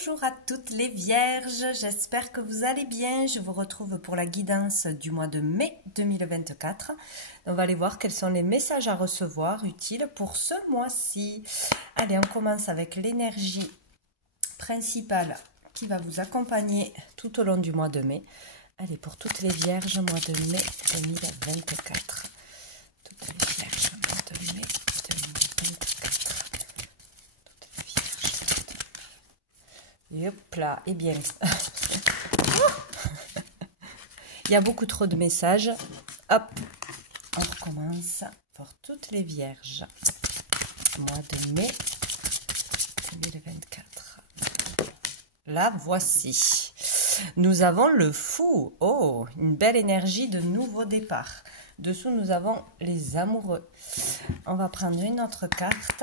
Bonjour à toutes les vierges, j'espère que vous allez bien. Je vous retrouve pour la guidance du mois de mai 2024. On va aller voir quels sont les messages à recevoir utiles pour ce mois-ci. Allez, on commence avec l'énergie principale qui va vous accompagner tout au long du mois de mai. Allez, pour toutes les vierges, mois de mai 2024. Toutes les vierges, mois de mai 2024. Et hop là, et bien. Il y a beaucoup trop de messages. Hop, on recommence pour toutes les vierges. Mois de mai 2024. La voici. Nous avons le fou. Oh, une belle énergie de nouveau départ. Dessous, nous avons les amoureux. On va prendre une autre carte.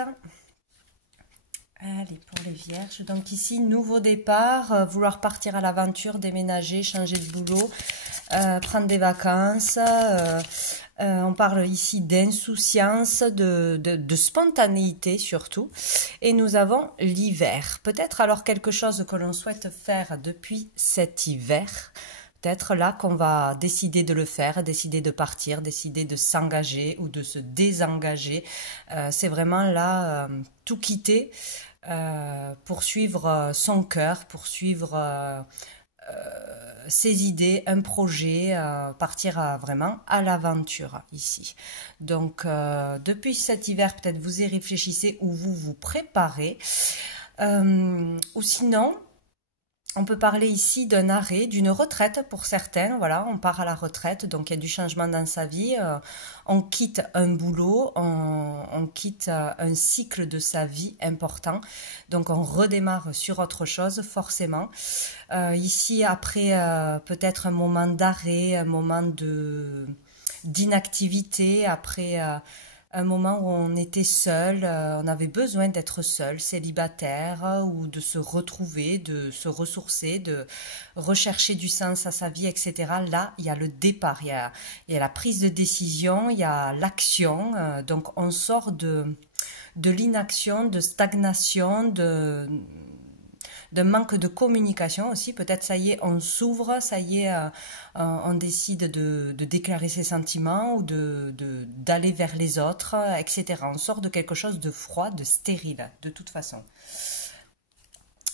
Allez, pour les vierges, donc ici, nouveau départ, vouloir partir à l'aventure, déménager, changer de boulot, prendre des vacances. On parle ici d'insouciance, de spontanéité surtout. Et nous avons l'hiver. Peut-être alors quelque chose que l'on souhaite faire depuis cet hiver. Peut-être là qu'on va décider de le faire, décider de partir, décider de s'engager ou de se désengager. C'est vraiment là tout quitter, poursuivre son cœur, poursuivre ses idées, un projet, partir vraiment à l'aventure ici. Donc depuis cet hiver, peut-être vous y réfléchissez ou vous vous préparez. Ou sinon, on peut parler ici d'un arrêt, d'une retraite pour certains. Voilà, on part à la retraite, donc il y a du changement dans sa vie. On quitte un boulot, on quitte un cycle de sa vie important. Donc on redémarre sur autre chose, forcément. Ici, après peut-être un moment d'arrêt, un moment d'inactivité, après un moment où on était seul, on avait besoin d'être seul, célibataire, ou de se retrouver, de se ressourcer, de rechercher du sens à sa vie, etc. Là, il y a le départ, il y a la prise de décision, il y a l'action. Donc, on sort de l'inaction, de stagnation, d'un manque de communication aussi. Peut-être ça y est, on s'ouvre, ça y est, on décide de déclarer ses sentiments ou d'aller vers les autres, etc. On sort de quelque chose de froid, de stérile, de toute façon.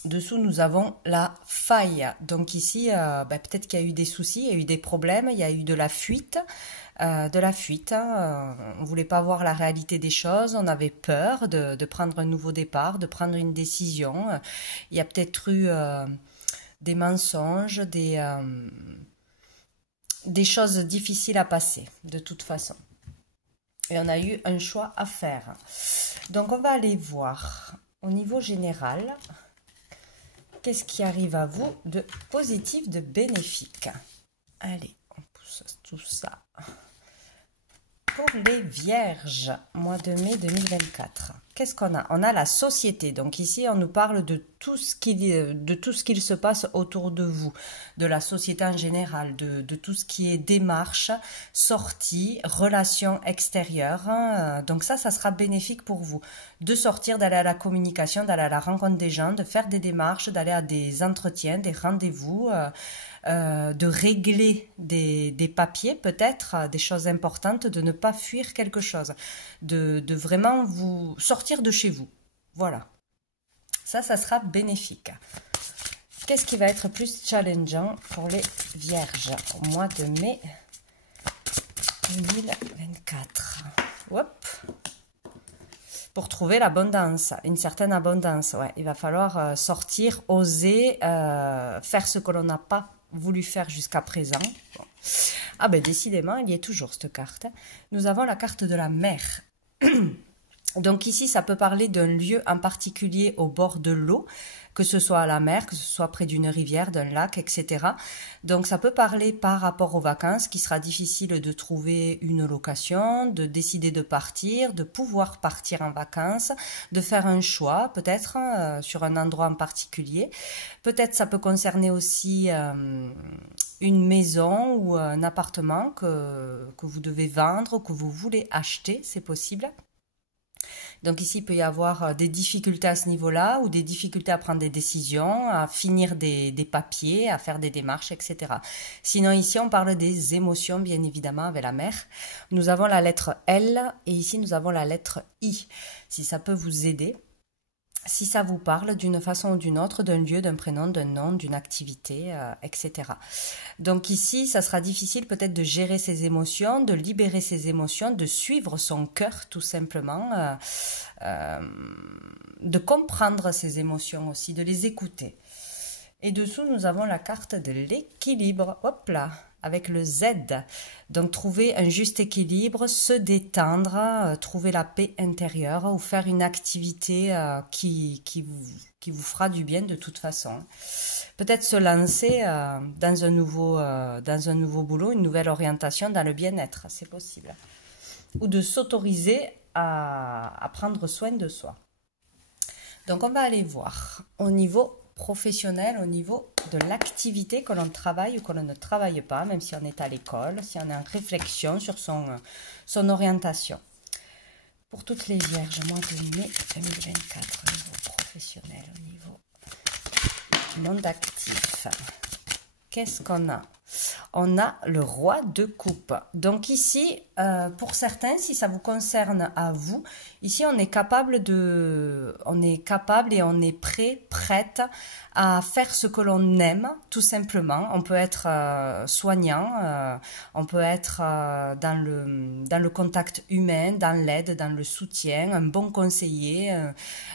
Dessous, nous avons la faille. Donc ici, peut-être qu'il y a eu des soucis, il y a eu des problèmes, il y a eu de la fuite. On ne voulait pas voir la réalité des choses, on avait peur de prendre un nouveau départ, de prendre une décision. Il y a peut-être eu des mensonges, des choses difficiles à passer, de toute façon. Et on a eu un choix à faire. Donc on va aller voir au niveau général, qu'est-ce qui arrive à vous de positif, de bénéfique. Allez, on pousse tout ça. Pour les vierges, mois de mai 2024, qu'est-ce qu'on a? On a la société. Donc ici, on nous parle de tout ce qu'il se passe autour de vous, de la société en général, de tout ce qui est démarche, sortie, relations extérieures. Donc ça sera bénéfique pour vous. De sortir, d'aller à la communication, d'aller à la rencontre des gens, de faire des démarches, d'aller à des entretiens, des rendez-vous, de régler des papiers peut-être, des choses importantes, de ne pas fuir quelque chose, de vraiment vous sortir de chez vous. Voilà. Ça sera bénéfique. Qu'est-ce qui va être plus challengeant pour les vierges au mois de mai 2024? Hop. Pour trouver l'abondance, une certaine abondance, ouais. Il va falloir sortir, oser, faire ce que l'on n'a pas voulu faire jusqu'à présent. Bon. Ah ben décidément, il y est toujours cette carte. Nous avons la carte de la mer. Donc ici, ça peut parler d'un lieu en particulier au bord de l'eau, que ce soit à la mer, que ce soit près d'une rivière, d'un lac, etc. Donc ça peut parler par rapport aux vacances, qu'il sera difficile de trouver une location, de décider de partir, de pouvoir partir en vacances, de faire un choix peut-être sur un endroit en particulier. Peut-être ça peut concerner aussi une maison ou un appartement que vous devez vendre, que vous voulez acheter, c'est possible. Donc ici, il peut y avoir des difficultés à ce niveau-là ou des difficultés à prendre des décisions, à finir des papiers, à faire des démarches, etc. Sinon, ici, on parle des émotions, bien évidemment, avec la mer. Nous avons la lettre L et ici, nous avons la lettre I. Si ça peut vous aider, si ça vous parle d'une façon ou d'une autre, d'un lieu, d'un prénom, d'un nom, d'une activité, etc. Donc ici, ça sera difficile peut-être de gérer ses émotions, de libérer ses émotions, de suivre son cœur tout simplement, de comprendre ses émotions aussi, de les écouter. Et dessous, nous avons la carte de l'équilibre, hop là, avec le Z. Donc trouver un juste équilibre, se détendre, trouver la paix intérieure ou faire une activité qui vous fera du bien de toute façon. Peut-être se lancer dans un nouveau boulot, une nouvelle orientation dans le bien-être, c'est possible. Ou de s'autoriser à prendre soin de soi. Donc on va aller voir au niveau professionnel, au niveau de l'activité que l'on travaille ou que l'on ne travaille pas, même si on est à l'école, si on est en réflexion sur son orientation. Pour toutes les vierges, mois de mai 2024, au niveau professionnel, au niveau du monde actif. Qu'est-ce qu'on a? On a le roi de coupe. Donc ici, pour certains, si ça vous concerne à vous, ici on est capable et on est prête à faire ce que l'on aime, tout simplement. On peut être soignant, on peut être dans le contact humain, dans l'aide, dans le soutien, un bon conseiller,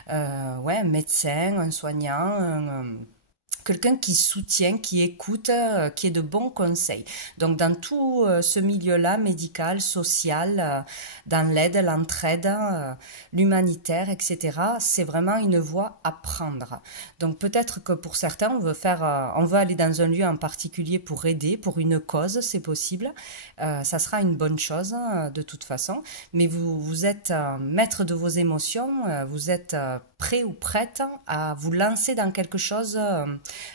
un médecin, un soignant, quelqu'un qui soutient, qui écoute, qui est de bons conseils. Donc dans tout ce milieu-là, médical, social, dans l'aide, l'entraide, l'humanitaire, etc., c'est vraiment une voie à prendre. Donc peut-être que pour certains, on veut aller dans un lieu en particulier pour aider, pour une cause, c'est possible. Ça sera une bonne chose de toute façon. Mais vous êtes maître de vos émotions, vous êtes prêt ou prête à vous lancer dans quelque chose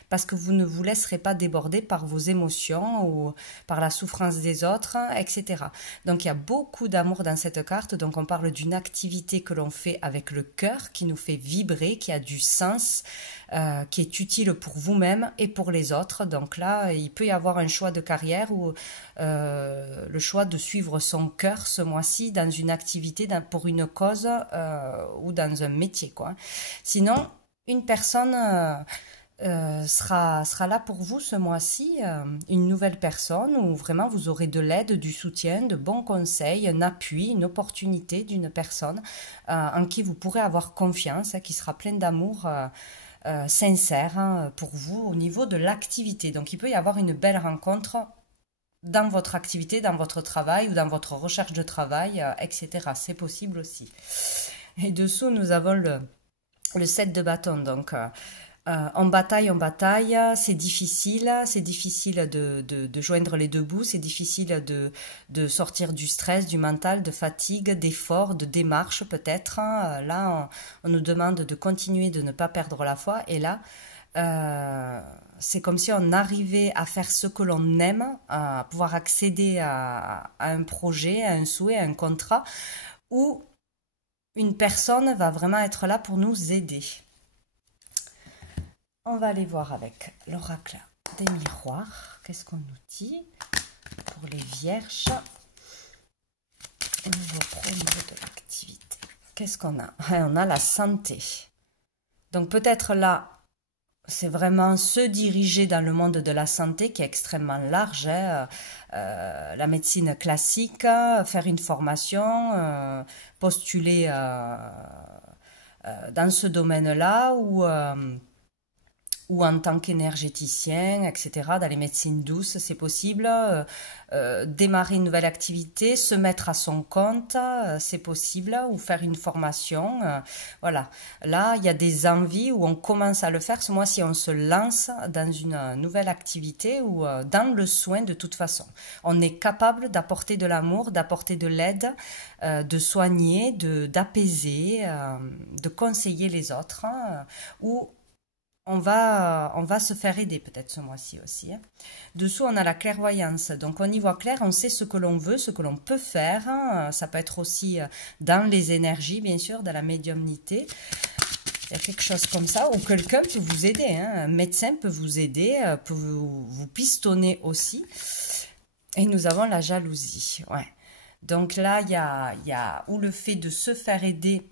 parce que vous ne vous laisserez pas déborder par vos émotions ou par la souffrance des autres, etc. Donc il y a beaucoup d'amour dans cette carte, donc on parle d'une activité que l'on fait avec le cœur, qui nous fait vibrer, qui a du sens, qui est utile pour vous-même et pour les autres. Donc là, il peut y avoir un choix de carrière ou le choix de suivre son cœur ce mois-ci dans une activité, pour une cause ou dans un métier, quoi. Sinon, une personne sera là pour vous ce mois-ci, une nouvelle personne où vraiment vous aurez de l'aide, du soutien, de bons conseils, un appui, une opportunité d'une personne en qui vous pourrez avoir confiance, qui sera pleine d'amour sincère pour vous au niveau de l'activité. Donc il peut y avoir une belle rencontre dans votre activité, dans votre travail ou dans votre recherche de travail, etc. C'est possible aussi. Et dessous, nous avons le 7 de bâton. Donc en bataille, c'est difficile de joindre les deux bouts, c'est difficile de sortir du stress, du mental, de fatigue, d'effort, de démarche peut-être. Là, on nous demande de continuer, de ne pas perdre la foi. Et là, c'est comme si on arrivait à faire ce que l'on aime, à pouvoir accéder à un projet, à un souhait, à un contrat, où une personne va vraiment être là pour nous aider. On va aller voir avec l'oracle des miroirs. Qu'est-ce qu'on nous dit pour les vierges au niveau de l'activité? Qu'est-ce qu'on a? On a la santé. Donc peut-être là, c'est vraiment se diriger dans le monde de la santé qui est extrêmement large. La médecine classique, faire une formation, postuler dans ce domaine-là ou en tant qu'énergéticien, etc., dans les médecines douces, c'est possible. Démarrer une nouvelle activité, se mettre à son compte, c'est possible, ou faire une formation. Voilà. Là, il y a des envies où on commence à le faire. Ce mois-ci, on se lance dans une nouvelle activité ou dans le soin de toute façon. On est capable d'apporter de l'amour, d'apporter de l'aide, de soigner, d'apaiser, de conseiller les autres, ou on va se faire aider peut-être ce mois-ci aussi, hein. Dessous, on a la clairvoyance. Donc, on y voit clair, on sait ce que l'on veut, ce que l'on peut faire, hein. Ça peut être aussi dans les énergies, bien sûr, dans la médiumnité. Il y a quelque chose comme ça, ou quelqu'un peut vous aider, hein. Un médecin peut vous aider, peut vous pistonner aussi. Et nous avons la jalousie, ouais. Donc là, il y a ou le fait de se faire aider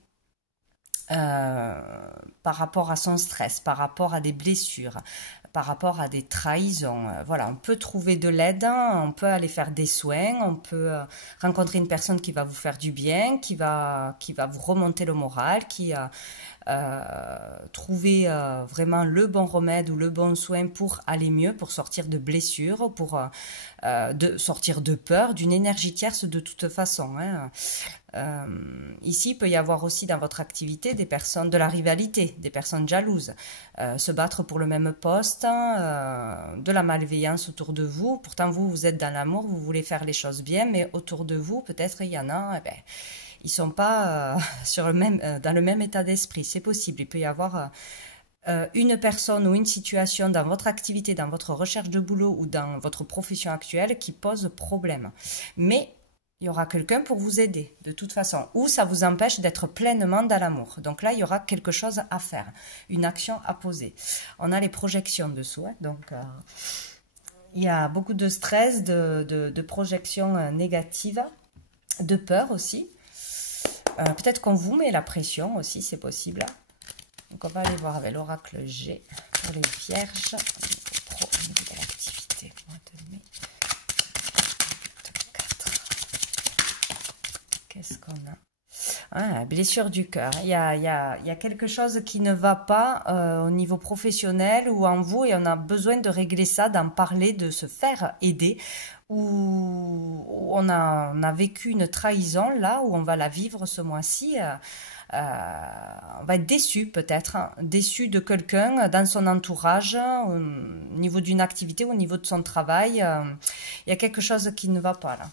par rapport à son stress, par rapport à des blessures, par rapport à des trahisons. Voilà, on peut trouver de l'aide, hein, on peut aller faire des soins, on peut rencontrer une personne qui va vous faire du bien, qui va vous remonter le moral, qui trouver vraiment le bon remède ou le bon soin pour aller mieux, pour sortir de blessures, pour sortir de peur, d'une énergie tierce de toute façon, hein. Ici, il peut y avoir aussi dans votre activité des personnes de la rivalité, des personnes jalouses, se battre pour le même poste, de la malveillance autour de vous. Pourtant, vous êtes dans l'amour, vous voulez faire les choses bien, mais autour de vous, peut-être il y en a, eh ben, ils sont pas sur le même, dans le même état d'esprit. C'est possible. Il peut y avoir une personne ou une situation dans votre activité, dans votre recherche de boulot ou dans votre profession actuelle qui pose problème. Mais il y aura quelqu'un pour vous aider, de toute façon, ou ça vous empêche d'être pleinement dans l'amour. Donc là, il y aura quelque chose à faire, une action à poser. On a les projections dessous, hein, donc il y a beaucoup de stress, de projections négatives, de peur aussi. Peut-être qu'on vous met la pression aussi, c'est possible. Donc on va aller voir avec l'oracle G pour les vierges, au niveau de l'activité, mois de mai. Qu'est-ce qu'on a? Ah, blessure du cœur. Il y a quelque chose qui ne va pas au niveau professionnel ou en vous et on a besoin de régler ça, d'en parler, de se faire aider. Ou on a vécu une trahison là, où on va la vivre ce mois-ci. On va être déçu peut-être, hein, déçu de quelqu'un dans son entourage, au niveau d'une activité, au niveau de son travail. Il y a quelque chose qui ne va pas là.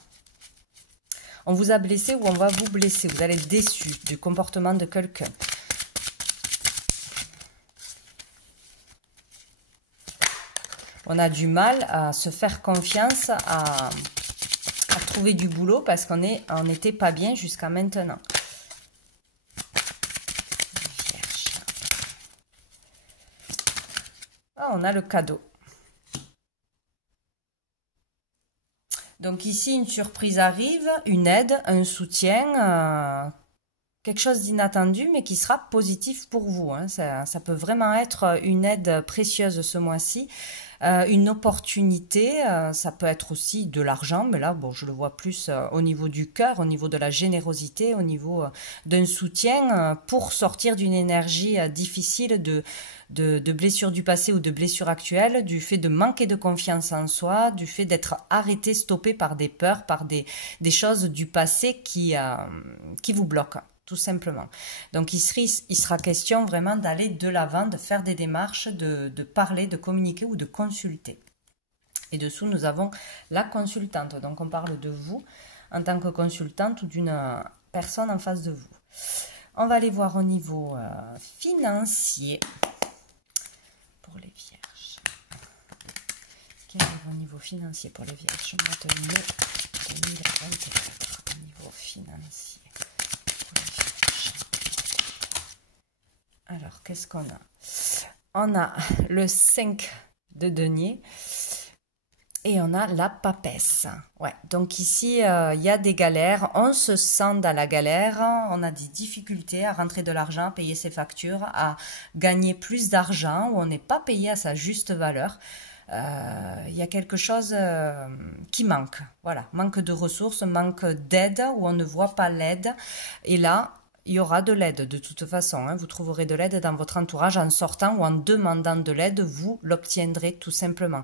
On vous a blessé ou on va vous blesser. Vous allez être déçu du comportement de quelqu'un. On a du mal à se faire confiance, à trouver du boulot parce qu'on n'était pas bien jusqu'à maintenant. Vierge. Ah, on a le cadeau. Donc ici, une surprise arrive, une aide, un soutien, quelque chose d'inattendu, mais qui sera positif pour vous, hein. Ça peut vraiment être une aide précieuse ce mois-ci, une opportunité, ça peut être aussi de l'argent, mais là, bon, je le vois plus au niveau du cœur, au niveau de la générosité, au niveau d'un soutien pour sortir d'une énergie difficile de blessures du passé ou de blessures actuelles, du fait de manquer de confiance en soi, du fait d'être arrêté, stoppé par des peurs, par des choses du passé qui vous bloquent, tout simplement. Donc il sera question vraiment d'aller de l'avant, de faire des démarches, de parler, de communiquer ou de consulter. Et dessous, nous avons la consultante. Donc on parle de vous en tant que consultante ou d'une personne en face de vous. On va aller voir au niveau financier. Pour les vierges. Quel est au niveau financier pour les vierges? Mois de mai 2024. Au niveau financier pour les vierges. Alors, qu'est-ce qu'on a? On a le 5 de denier et on a la papesse. Ouais, donc ici, il y a des galères. On se sent dans la galère. On a des difficultés à rentrer de l'argent, à payer ses factures, à gagner plus d'argent, où on n'est pas payé à sa juste valeur. Il y a quelque chose qui manque. Voilà, manque de ressources, manque d'aide, où on ne voit pas l'aide. Et là, il y aura de l'aide de toute façon, hein. Vous trouverez de l'aide dans votre entourage en sortant ou en demandant de l'aide, vous l'obtiendrez tout simplement.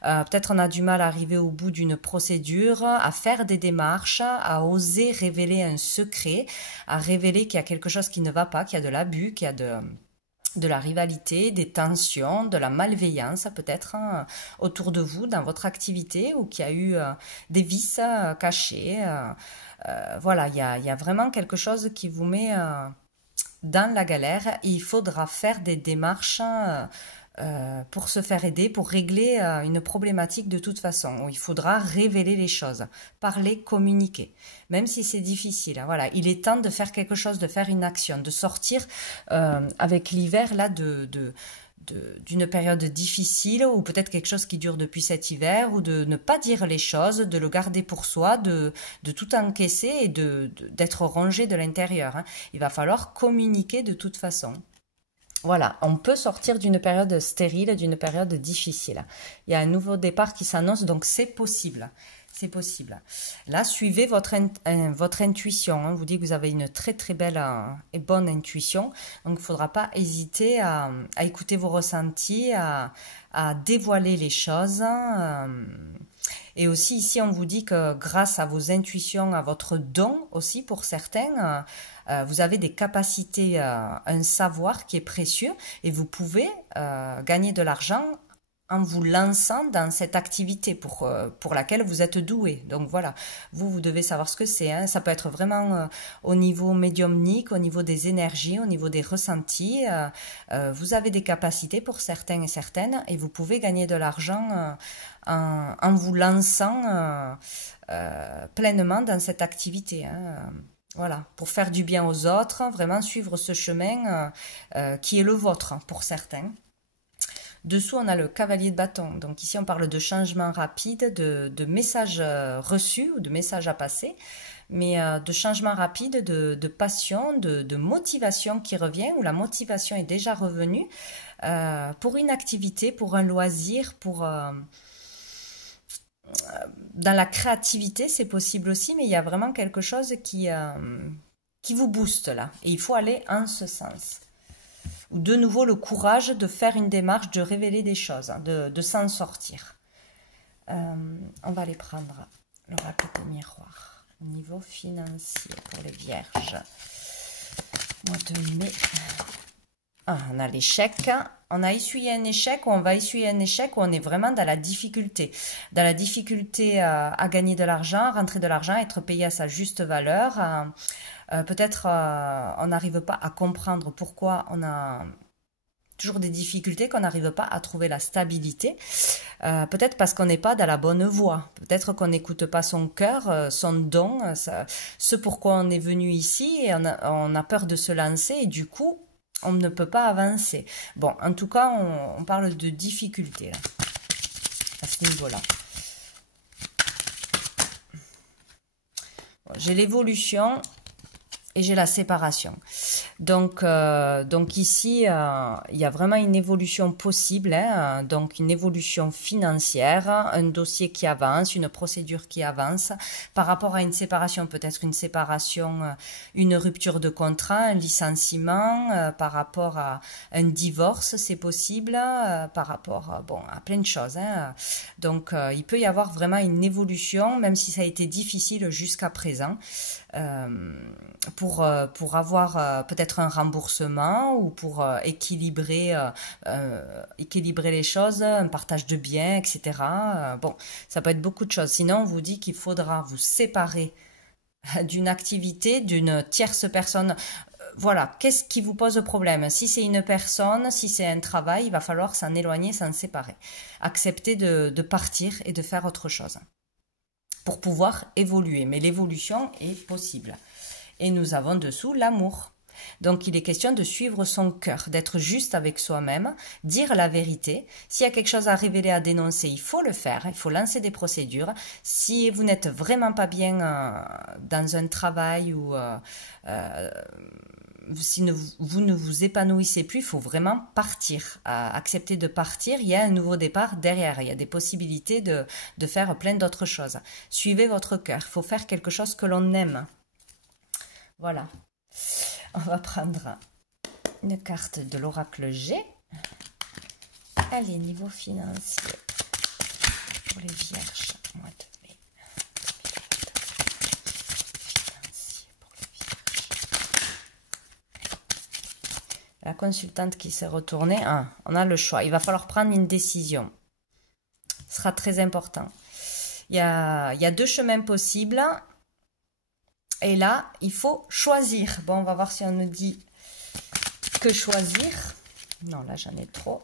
Peut-être on a du mal à arriver au bout d'une procédure, à faire des démarches, à oser révéler un secret, à révéler qu'il y a quelque chose qui ne va pas, qu'il y a de l'abus, qu'il y a de la rivalité, des tensions, de la malveillance peut-être, hein, autour de vous, dans votre activité, ou qu'il y a eu des vices cachés. Voilà, il y a vraiment quelque chose qui vous met dans la galère, il faudra faire des démarches pour se faire aider, pour régler une problématique de toute façon. Il faudra révéler les choses, parler, communiquer, même si c'est difficile. Hein, voilà, il est temps de faire quelque chose, de faire une action, de sortir avec l'hiver là d'une période difficile ou peut-être quelque chose qui dure depuis cet hiver, ou de ne pas dire les choses, de le garder pour soi, de tout encaisser et d'être rongé de l'intérieur. Hein. Il va falloir communiquer de toute façon. Voilà, on peut sortir d'une période stérile, d'une période difficile. Il y a un nouveau départ qui s'annonce, donc c'est possible. C'est possible. Là, suivez votre intuition. Hein. Je vous dis que vous avez une très très belle et bonne intuition. Donc, il ne faudra pas hésiter à écouter vos ressentis, à dévoiler les choses. Et aussi, ici, on vous dit que grâce à vos intuitions, à votre don aussi pour certains, vous avez des capacités, un savoir qui est précieux et vous pouvez gagner de l'argent en vous lançant dans cette activité pour laquelle vous êtes doué. Donc voilà, vous devez savoir ce que c'est. Hein. Ça peut être vraiment au niveau médiumnique, au niveau des énergies, au niveau des ressentis. Vous avez des capacités pour certains et certaines et vous pouvez gagner de l'argent en vous lançant pleinement dans cette activité. Hein. Voilà, pour faire du bien aux autres, vraiment suivre ce chemin qui est le vôtre pour certains. Dessous, on a le cavalier de bâton. Donc ici, on parle de changement rapide, de messages reçus ou de messages à passer, mais de changement rapide, de passion, de motivation qui revient, où la motivation est déjà revenue pour une activité, pour un loisir, dans la créativité, c'est possible aussi, mais il y a vraiment quelque chose qui vous booste là. Et il faut aller en ce sens. Ou de nouveau le courage de faire une démarche, de révéler des choses, hein, de s'en sortir. On va aller prendre l'oracle des miroirs. Au niveau financier pour les vierges. Mois de mai. Ah, on a l'échec. On a essuyé un échec ou on va essuyer un échec où on est vraiment dans la difficulté. Dans la difficulté à gagner de l'argent, rentrer de l'argent, être payé à sa juste valeur. Peut-être on n'arrive pas à comprendre pourquoi on a toujours des difficultés, qu'on n'arrive pas à trouver la stabilité. Peut-être parce qu'on n'est pas dans la bonne voie. Peut-être qu'on n'écoute pas son cœur, son don, ce pourquoi on est venu ici et on a peur de se lancer et du coup, on ne peut pas avancer. Bon, en tout cas, on parle de difficultés là, à ce niveau-là. Bon, j'ai l'évolution et j'ai la séparation. Donc ici, il y a vraiment une évolution possible, hein, donc une évolution financière, un dossier qui avance, une procédure qui avance. Par rapport à une séparation, peut-être une séparation, une rupture de contrat, un licenciement, par rapport à un divorce, c'est possible, par rapport à plein de choses. Hein. Donc, il peut y avoir vraiment une évolution, même si ça a été difficile jusqu'à présent. Pour avoir peut-être un remboursement ou pour équilibrer les choses, un partage de biens, etc. Bon, ça peut être beaucoup de choses. Sinon, on vous dit qu'il faudra vous séparer d'une activité, d'une tierce personne. Voilà, qu'est-ce qui vous pose problème? Si c'est une personne, si c'est un travail, il va falloir s'en éloigner, s'en séparer. Accepter de partir et de faire autre chose pour pouvoir évoluer. Mais l'évolution est possible. Et nous avons dessous l'amour. Donc il est question de suivre son cœur, d'être juste avec soi-même, dire la vérité. S'il y a quelque chose à révéler, à dénoncer, il faut le faire, il faut lancer des procédures. Si vous n'êtes vraiment pas bien dans un travail ou si vous ne vous épanouissez plus, il faut vraiment partir, accepter de partir. Il y a un nouveau départ derrière, il y a des possibilités de faire plein d'autres choses. Suivez votre cœur, il faut faire quelque chose que l'on aime. Voilà, on va prendre une carte de l'oracle G. Allez, niveau financier pour les vierges, mois de mai. Financier pour les vierges. La consultante qui s'est retournée, on a le choix. Il va falloir prendre une décision. Ce sera très important. Il y a deux chemins possibles. Et là, il faut choisir. Bon, on va voir si on nous dit Que choisir? Non, là j'en ai trop.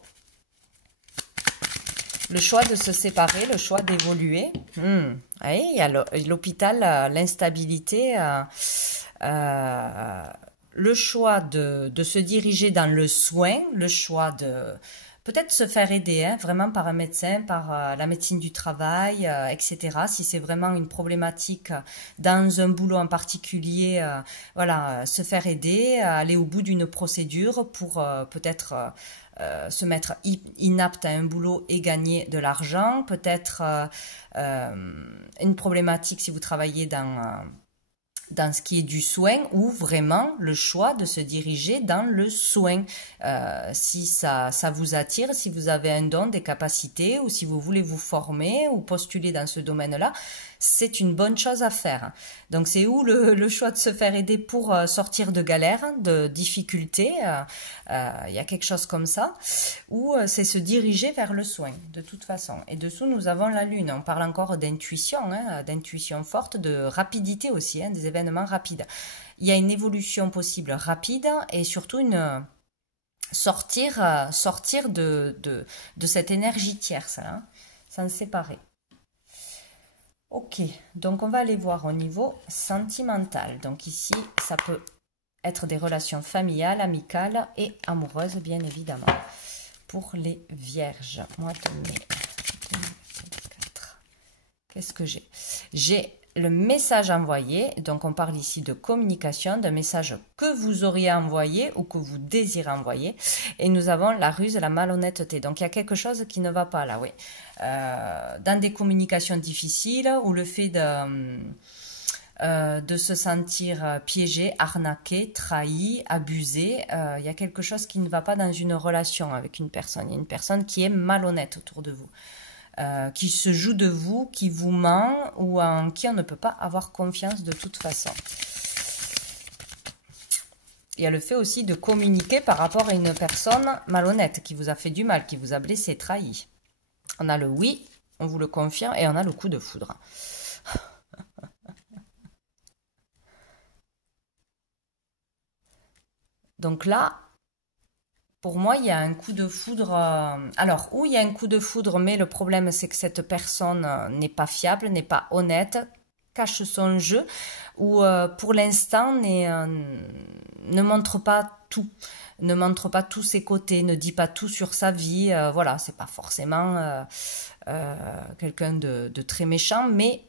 Le choix de se séparer, le choix d'évoluer. Oui, il y a l'hôpital, l'instabilité, le choix de se diriger dans le soin, le choix de peut-être se faire aider, hein, vraiment par un médecin, par la médecine du travail, etc. Si c'est vraiment une problématique dans un boulot en particulier, voilà, se faire aider, aller au bout d'une procédure pour peut-être se mettre inapte à un boulot et gagner de l'argent. Peut-être une problématique si vous travaillez dans ce qui est du soin, ou vraiment le choix de se diriger dans le soin. Si ça vous attire, si vous avez un don, des capacités, ou si vous voulez vous former ou postuler dans ce domaine-là, c'est une bonne chose à faire. Donc c'est où le choix de se faire aider pour sortir de galères, de difficultés, il y a quelque chose comme ça, ou c'est se diriger vers le soin, de toute façon. Et dessous, nous avons la lune. On parle encore d'intuition, hein, d'intuition forte, de rapidité aussi, hein, des événements rapides. Il y a une évolution possible rapide et surtout une sortir de cette énergie tierce, hein, s'en séparer. Ok, donc on va aller voir au niveau sentimental. Donc ici, ça peut être des relations familiales, amicales et amoureuses, bien évidemment. Pour les vierges, mois de mai 2024. Qu'est-ce que j'ai? J'ai le message envoyé, donc on parle ici de communication, d'un message que vous auriez envoyé ou que vous désirez envoyer. Et nous avons la ruse, la malhonnêteté. Donc il y a quelque chose qui ne va pas là, oui. Dans des communications difficiles ou le fait de se sentir piégé, arnaqué, trahi, abusé. Il y a quelque chose qui ne va pas dans une relation avec une personne. Il y a une personne qui est malhonnête autour de vous, qui se joue de vous, qui vous ment ou en qui on ne peut pas avoir confiance de toute façon. Il y a le fait aussi de communiquer par rapport à une personne malhonnête qui vous a fait du mal, qui vous a blessé, trahi. On a le oui, on vous le confirme, et on a le coup de foudre. Donc là, pour moi, il y a un coup de foudre. Alors, où il y a un coup de foudre, mais le problème, c'est que cette personne n'est pas fiable, n'est pas honnête, cache son jeu, ou pour l'instant ne montre pas tout, ne montre pas tous ses côtés, ne dit pas tout sur sa vie. Voilà, c'est pas forcément quelqu'un de très méchant, mais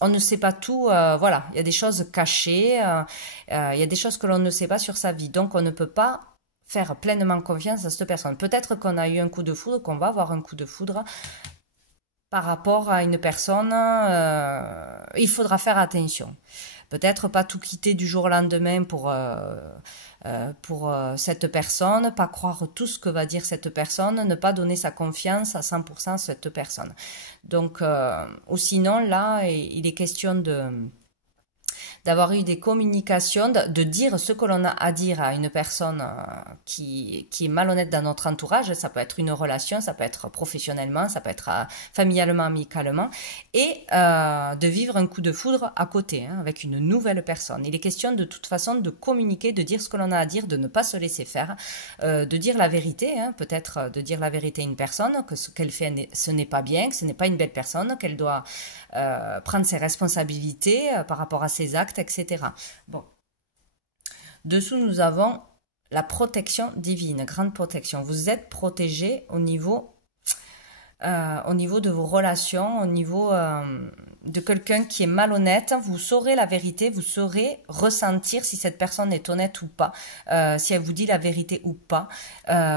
on ne sait pas tout, voilà, il y a des choses cachées, il y a des choses que l'on ne sait pas sur sa vie, donc on ne peut pas faire pleinement confiance à cette personne. Peut-être qu'on a eu un coup de foudre, qu'on va avoir un coup de foudre par rapport à une personne, il faudra faire attention. Peut-être pas tout quitter du jour au lendemain pour cette personne, pas croire tout ce que va dire cette personne, ne pas donner sa confiance à 100% à cette personne. Donc, ou sinon, là, il est question d'avoir eu des communications, de dire ce que l'on a à dire à une personne qui est malhonnête dans notre entourage. Ça peut être une relation, ça peut être professionnellement, ça peut être familialement, amicalement, et de vivre un coup de foudre à côté, hein, avec une nouvelle personne. Il est question de toute façon de communiquer, de dire ce que l'on a à dire, de ne pas se laisser faire, de dire la vérité, hein, peut-être de dire la vérité à une personne, que ce qu'elle fait, ce n'est pas bien, que ce n'est pas une belle personne, qu'elle doit prendre ses responsabilités par rapport à ses actes, etc. Bon. Dessous, nous avons la protection divine, grande protection. Vous êtes protégé au niveau de vos relations, au niveau de quelqu'un qui est malhonnête. Vous saurez la vérité, vous saurez ressentir si cette personne est honnête ou pas, si elle vous dit la vérité ou pas,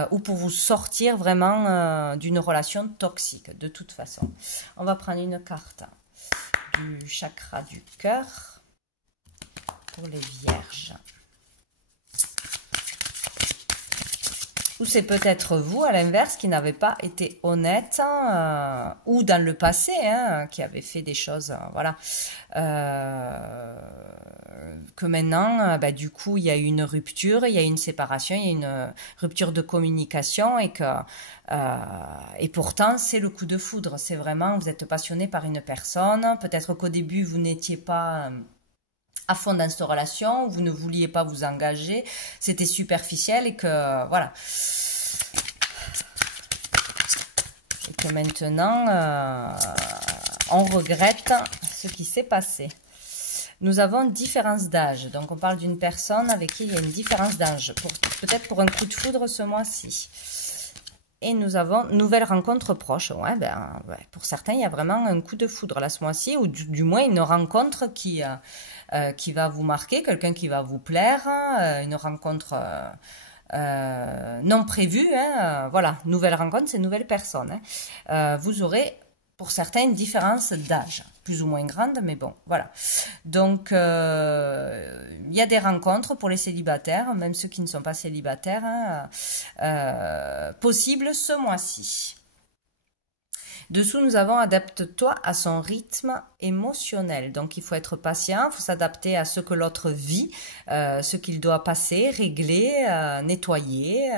ou pour vous sortir vraiment d'une relation toxique, de toute façon. On va prendre une carte du chakra du cœur pour les vierges. Ou c'est peut-être vous, à l'inverse, qui n'avez pas été honnête, ou dans le passé, hein, qui avez fait des choses, voilà, que maintenant, bah, du coup, il y a eu une rupture, il y a eu une séparation, il y a une rupture de communication, et pourtant, c'est le coup de foudre. C'est vraiment, vous êtes passionné par une personne, peut-être qu'au début, vous n'étiez pas à fond dans cette relation, vous ne vouliez pas vous engager, c'était superficiel et que, voilà. Et que maintenant, on regrette ce qui s'est passé. Nous avons différence d'âge. Donc, on parle d'une personne avec qui il y a une différence d'âge. Peut-être pour un coup de foudre ce mois-ci. Et nous avons nouvelle rencontre proche. Ouais, pour certains, il y a vraiment un coup de foudre là ce mois-ci. Ou du moins, une rencontre qui va vous marquer. Quelqu'un qui va vous plaire. Une rencontre non prévue. Hein, voilà, nouvelle rencontre, c'est nouvelle personne. Hein. Vous aurez... pour certains, une différence d'âge, plus ou moins grande, mais bon, voilà. Donc, il y a des rencontres pour les célibataires, même ceux qui ne sont pas célibataires, hein, possibles ce mois-ci. Dessous, nous avons « Adapte-toi à son rythme émotionnel ». Donc, il faut être patient, il faut s'adapter à ce que l'autre vit, ce qu'il doit passer, régler, nettoyer.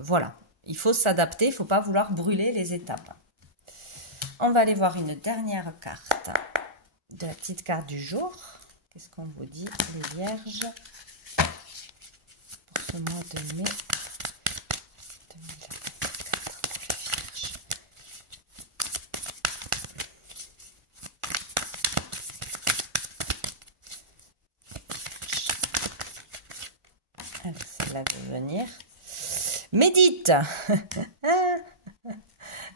Voilà, il faut s'adapter, il ne faut pas vouloir brûler les étapes. On va aller voir une dernière carte de la petite carte du jour. Qu'est-ce qu'on vous dit, les vierges, pour ce mois de mai 2024 pour les vierges. Allez, celle-là veut venir. Médite.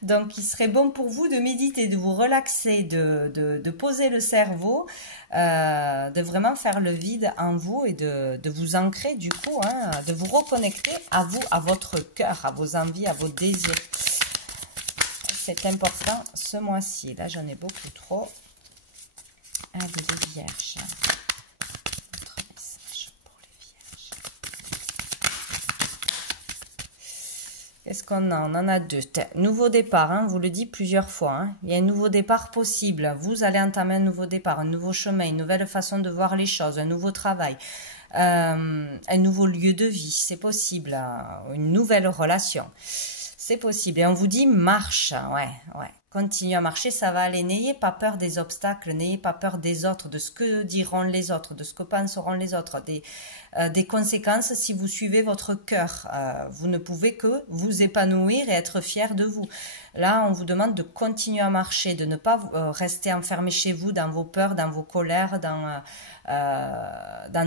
Donc, il serait bon pour vous de méditer, de vous relaxer, de poser le cerveau, de vraiment faire le vide en vous et de vous ancrer du coup, hein, de vous reconnecter à vous, à votre cœur, à vos envies, à vos désirs. C'est important ce mois-ci. Là, j'en ai beaucoup trop. Allez, les vierges. Votre message pour les vierges. Qu'est-ce qu'on a? On en a deux. Nouveau départ, hein, vous le dit plusieurs fois. Hein. Il y a un nouveau départ possible. Vous allez entamer un nouveau départ, un nouveau chemin, une nouvelle façon de voir les choses, un nouveau travail, un nouveau lieu de vie. C'est possible. Une nouvelle relation. C'est possible. Et on vous dit marche. Ouais. Continuez à marcher, ça va aller. N'ayez pas peur des obstacles, n'ayez pas peur des autres, de ce que diront les autres, de ce que penseront les autres, des conséquences si vous suivez votre cœur. Vous ne pouvez que vous épanouir et être fier de vous. Là, on vous demande de continuer à marcher, de ne pas rester enfermé chez vous dans vos peurs, dans vos colères, dans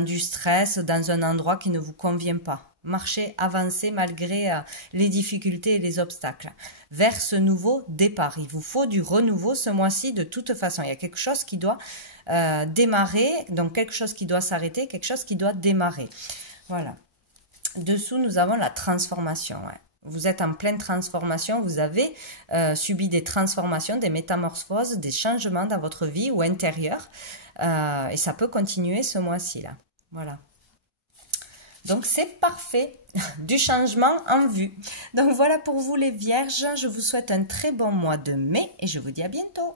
du stress, dans un endroit qui ne vous convient pas. Marcher, avancer malgré les difficultés et les obstacles vers ce nouveau départ. Il vous faut du renouveau ce mois-ci de toute façon. Il y a quelque chose qui doit démarrer, donc quelque chose qui doit s'arrêter, quelque chose qui doit démarrer. Voilà. Dessous, nous avons la transformation. Ouais. Vous êtes en pleine transformation, vous avez subi des transformations, des métamorphoses, des changements dans votre vie ou intérieure. Et ça peut continuer ce mois-ci là. Voilà. Donc, c'est parfait, du changement en vue. Donc, voilà pour vous les vierges. Je vous souhaite un très bon mois de mai et je vous dis à bientôt.